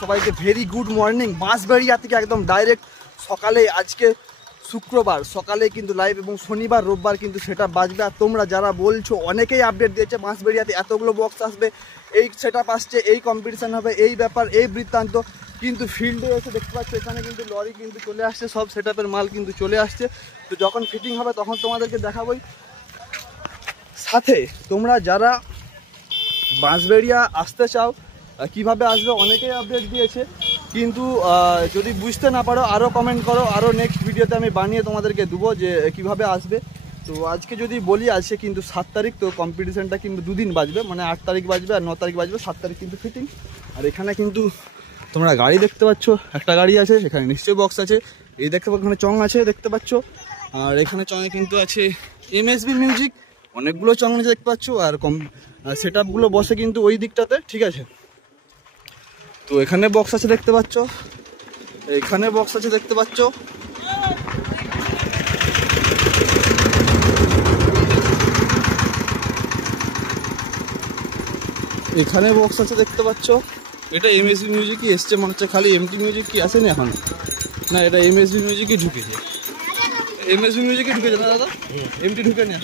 সবাইকে very good morning. Bansberia থেকে একদম ডাইরেক্ট সকালে, আজকে শুক্রবার সকালে কিন্তু লাইভ, এবং শনিবার রোববার কিন্তু সেটা বাজবে। আর তোমরা যারা বলছো, অনেকেই আপডেট দিয়েছে বাঁশবেড়িয়াতে এতগুলো বক্স আসবে, এই সেট আপ আসছে, এই কম্পিটিশান হবে, এই ব্যাপার, এই বৃত্তান্ত। কিন্তু ফিল্ডে এসে দেখতে পাচ্ছ এখানে কিন্তু লরি কিন্তু চলে আসছে, সব সেট আপের মাল কিন্তু চলে আসছে। তো যখন ফিটিং হবে তখন তোমাদেরকে দেখাবোই। সাথে তোমরা যারা বাঁশবেড়িয়া আসতে চাও কিভাবে আসবে, অনেকেই আপডেট দিয়েছে, কিন্তু যদি বুঝতে না পারো আরও কমেন্ট করো, আরও নেক্সট ভিডিওতে আমি বানিয়ে তোমাদেরকে দেবো যে কিভাবে আসবে। তো আজকে যদি বলি, আজকে কিন্তু 7 তারিখ, তো কম্পিটিশানটা কিন্তু 2 দিন বাজবে, মানে 8 তারিখ বাজবে আর 9 তারিখ বাজবে। 7 তারিখ কিন্তু ফিটিং। আর এখানে কিন্তু তোমরা গাড়ি দেখতে পাচ্ছ, একটা গাড়ি আছে, এখানে নিশ্চয়ই বক্স আছে, এই দেখতে পাচ্ছ, এখানে চং আছে দেখতে পাচ্ছ, আর এখানে চঙে কিন্তু আছে MSB মিউজিক, অনেকগুলো চং আছে দেখতে পাচ্ছ। আর সেট আপগুলো বসে কিন্তু ওই দিকটাতে, ঠিক আছে। তো এখানে বক্স আছে দেখতে পাচ্ছ, এখানে বক্স আছে দেখতে পাচ্ছ, এখানে বক্স আছে দেখতে পাচ্ছ। এটা MSB মিউজিকই এসছে মনে হচ্ছে, খালি MT মিউজিক কি আসেনি এখন? না, এটা MSB মিউজিকই ঢুকেছে, MSB মিউজিকই ঢুকেছে না দাদা? MT ঢুকেনি?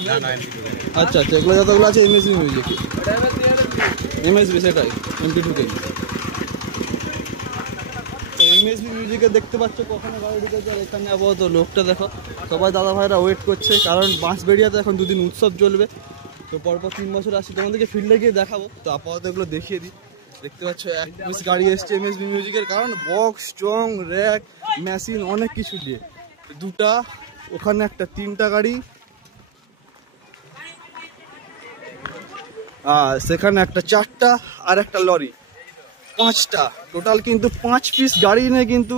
আচ্ছা আচ্ছা, এগুলো যতগুলো আছে MSB মিউজিক, MSB সেটাই, MT ঢুকেনি। MSB মিউজিকে দেখতে পাচ্ছ কখনো গাড়ি ঢুকেছে। আর এখানে আপাতত লোকটা দেখো, সবাই দাদা ভাইরা ওয়েট করছে, কারণ বাঁশবেড়িয়াতে এখন 2 দিন উৎসব চলবে। তো পরপর 3 বছর আসছি, তোমাদেরকে ফিল্ডে গিয়ে দেখাবো। তো আপাতত এগুলো দেখিয়ে দিই। দেখতে পাচ্ছ এক পিস গাড়ি এসছে MSB মিউজিকের, কারণ বক্স, চং, র্যাক, মেশিন অনেক কিছু দিয়ে। 2টা, ওখানে একটা, 3টা গাড়ি, সেখানে একটা 4টা, আর একটা লরি, 5টা টোটাল। কিন্তু 5 পিস গাড়ি নিয়ে কিন্তু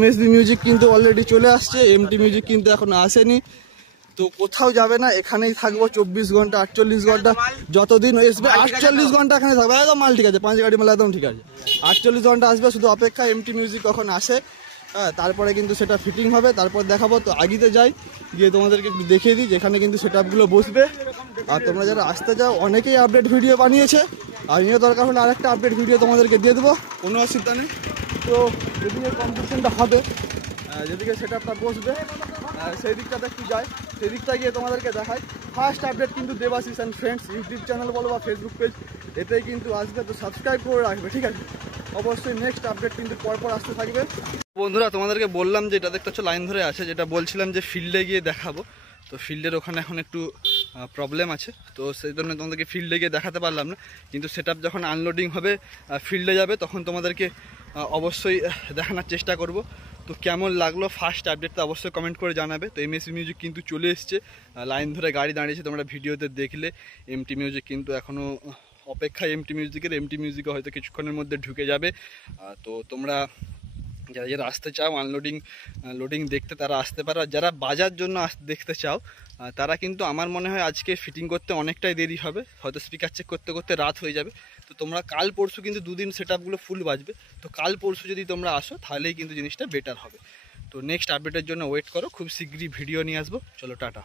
MSB মিউজিক কিন্তু অলরেডি চলে আসছে। MT মিউজিক কিন্তু এখন আসেনি। তো কোথাও যাবে না, এখানেই থাকবো 24 ঘন্টা 48 ঘন্টা, যতদিন আসবে 48 ঘন্টা এখানে থাকবে। একদম মাল ঠিক আছে, 5 গাড়ি মাল একদম ঠিক আছে, 48 ঘন্টা আসবে, শুধু অপেক্ষা MT মিউজিক কখন আসে। হ্যাঁ, তারপরে কিন্তু সেটা ফিটিং হবে, তারপর দেখাবো। তো আগিতে যাই, গিয়ে তোমাদেরকে একটু দেখিয়ে দিই যেখানে কিন্তু সেট আপগুলো বসবে। আর তোমরা যারা আসতে চাও, অনেকেই আপডেট ভিডিও বানিয়েছে, আমিও দরকার হলে আরেকটা আপডেট ভিডিও তোমাদেরকে দিয়ে দেবো, কোনো অসুবিধা নেই। তো যেদিকে কম্পিটিশনটা হবে, যেদিকে সেট আপটা বসবে, সেই দিকটাতে একটু যাই, সেই দিকটা গিয়ে তোমাদেরকে দেখাই। ফার্স্ট আপডেট কিন্তু Debashis and friends YouTube channel বলো বা ফেসবুক পেজ, এটাই কিন্তু আসবে। তো সাবস্ক্রাইব করে রাখবে, ঠিক আছে? অবশ্যই নেক্সট আপডেট কিন্তু পরপর আসতে থাকবে। বন্ধুরা, তোমাদেরকে বললাম যে এটা দেখতে হচ্ছে লাইন ধরে আছে, যেটা বলছিলাম যে ফিল্ডে গিয়ে দেখাবো। তো ফিল্ডের ওখানে এখন একটু প্রবলেম আছে, তো সেই জন্য তোমাদেরকে ফিল্ডে গিয়ে দেখাতে পারলাম না। কিন্তু সেট আপ যখন আনলোডিং হবে, ফিল্ডে যাবে, তখন তোমাদেরকে অবশ্যই দেখানোর চেষ্টা করব। তো কেমন লাগলো ফার্স্ট আপডেটটা অবশ্যই কমেন্ট করে জানাবে। তো MSB মিউজিক কিন্তু চলে এসছে, লাইন ধরে গাড়ি দাঁড়িয়েছে, তোমরা ভিডিওতে দেখলে। MT মিউজিক কিন্তু এখনও অপেক্ষায়, MT মিউজিকে হয়তো কিছুক্ষণের মধ্যে ঢুকে যাবে। তো তোমরা যারা যারা আসতে চাও লোডিং দেখতে, তারা আসতে পারো। আর যারা বাজার জন্য দেখতে চাও, তারা কিন্তু আমার মনে হয় আজকে ফিটিং করতে অনেকটাই দেরি হবে, হয়তো স্পিকার চেক করতে করতে রাত হয়ে যাবে। তো তোমরা কাল পরশু কিন্তু 2 দিন সেট আপগুলো ফুল বাজবে। তো কাল পরশু যদি তোমরা আসো, তাহলেই কিন্তু জিনিসটা বেটার হবে। তো নেক্সট আপডেটের জন্য ওয়েট করো, খুব শীঘ্রই ভিডিও নিয়ে আসবো। চলো, টাটা।